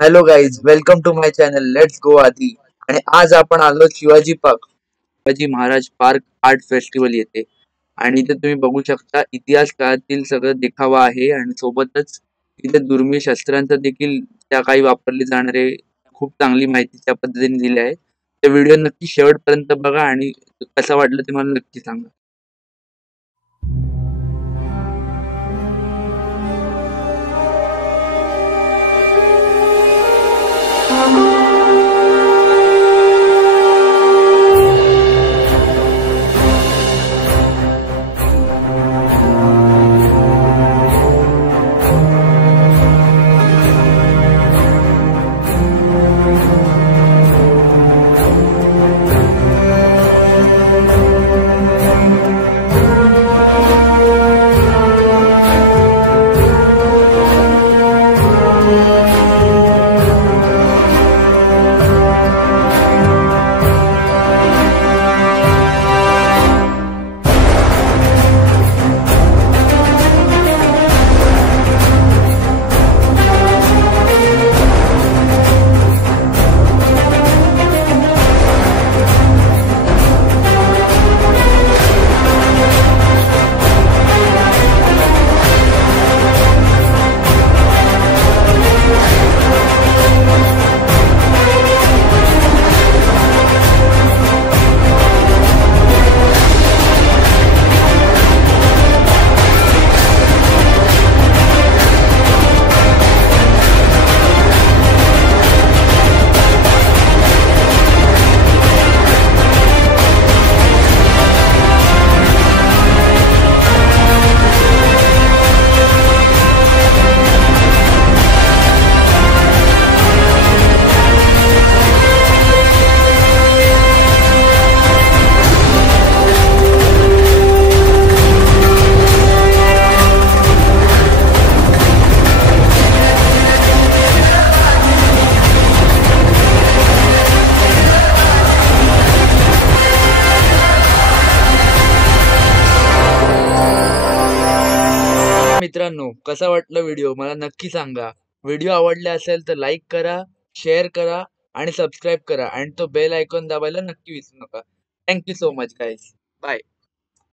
Hello guys, welcome to my channel let's go आधी. आणि आज आपण आलो Shivaji park, Shivaji Maharaj park art festival येते. आणि इथे तुम्ही बघू शकता इतिहास काळातील सगळं देखावा आहे आणि सोबतच इथे दुर्मिळ शस्त्रांचा देखील त्या काही वापरले जाणारे खूप चांगली माहिती त्या पद्धतीने दिली आहे. ते व्हिडिओ नक्की शेवटपर्यंत बघा आणि कसं वाटलं ते मला नक्की सांगा. मित्रांनो, कसा वाटला व्हिडिओ मला नक्की सांगा. व्हिडिओ आवडला असेल तर लाईक करा, शेअर करा आणि सबस्क्राईब करा आणि तो बेल आयकॉन दाबायला नक्की विसरू नका. Thank you so much guys. Bye.